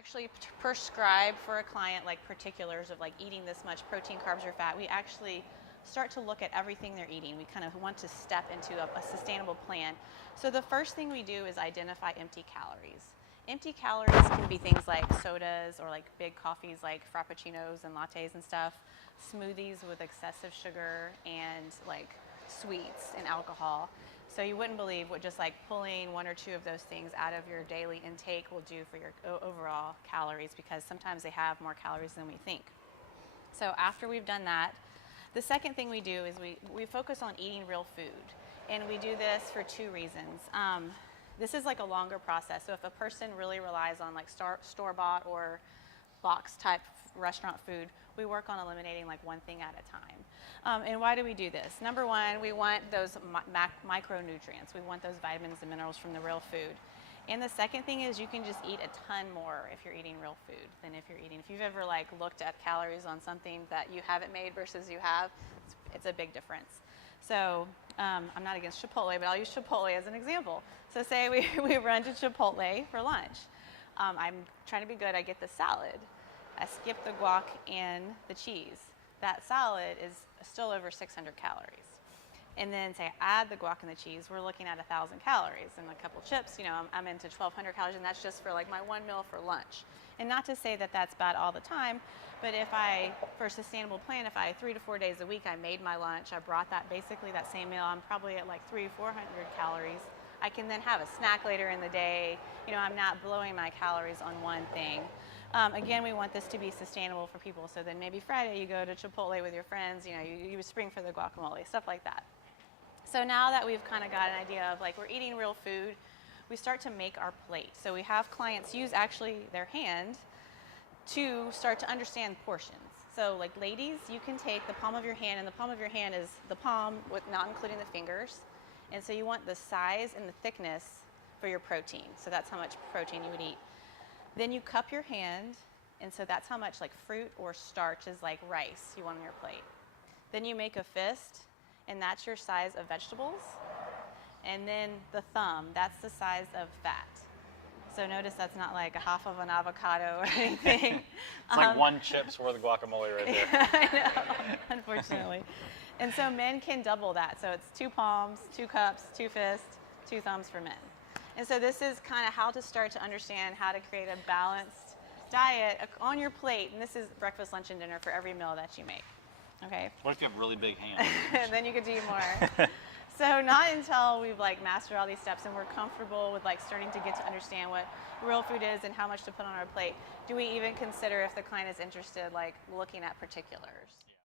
actually prescribe for a client like particulars of like eating this much protein, carbs, or fat. We actually start to look at everything they're eating. We kind of want to step into a sustainable plan. So the first thing we do is identify empty calories. Empty calories can be things like sodas or like big coffees like frappuccinos and lattes and stuff, smoothies with excessive sugar and like sweets and alcohol. So you wouldn't believe what just like pulling one or two of those things out of your daily intake will do for your overall calories, because sometimes they have more calories than we think. So after we've done that, the second thing we do is we focus on eating real food. And we do this for two reasons. This is like a longer process. So if a person really relies on like store-bought or box type restaurant food, we work on eliminating like one thing at a time. And why do we do this? Number one, we want those micronutrients. We want those vitamins and minerals from the real food. And the second thing is you can just eat a ton more if you're eating real food than if you've ever like looked at calories on something that you haven't made versus you have, it's a big difference. So I'm not against Chipotle, but I'll use Chipotle as an example. So say we run to Chipotle for lunch. I'm trying to be good. I get the salad. I skip the guac and the cheese. That salad is still over 600 calories. And then say add the guac and the cheese, we're looking at 1,000 calories and a couple chips. You know, I'm into 1,200 calories, and that's just for like my one meal for lunch. And not to say that that's bad all the time, but if for a sustainable plan, if 3 to 4 days a week I made my lunch, I brought that same meal, I'm probably at like 300 or 400 calories. I can then have a snack later in the day. You know, I'm not blowing my calories on one thing. Again, we want this to be sustainable for people. So then maybe Friday you go to Chipotle with your friends, you know, you spring for the guacamole, stuff like that. So now that we've kind of got an idea of like we're eating real food, we start to make our plate. So we have clients use actually their hand to start to understand portions. So like ladies, you can take the palm of your hand, and the palm of your hand is the palm with not including the fingers. And so you want the size and the thickness for your protein. So that's how much protein you would eat. Then you cup your hand, and so that's how much like fruit or starch is like rice you want on your plate. Then you make a fist, and that's your size of vegetables. And then the thumb, that's the size of fat. So notice that's not like a half of an avocado or anything. It's like one chip's worth of guacamole right there. I know, unfortunately. And so men can double that. So it's 2 palms, 2 cups, 2 fists, 2 thumbs for men. And so this is kind of how to start to understand how to create a balanced diet on your plate. And this is breakfast, lunch, and dinner for every meal that you make. Okay? What if you have really big hands? Then you could do more. So not until we've like mastered all these steps and we're comfortable with like starting to get to understand what real food is and how much to put on our plate, do we even consider if the client is interested like looking at particulars.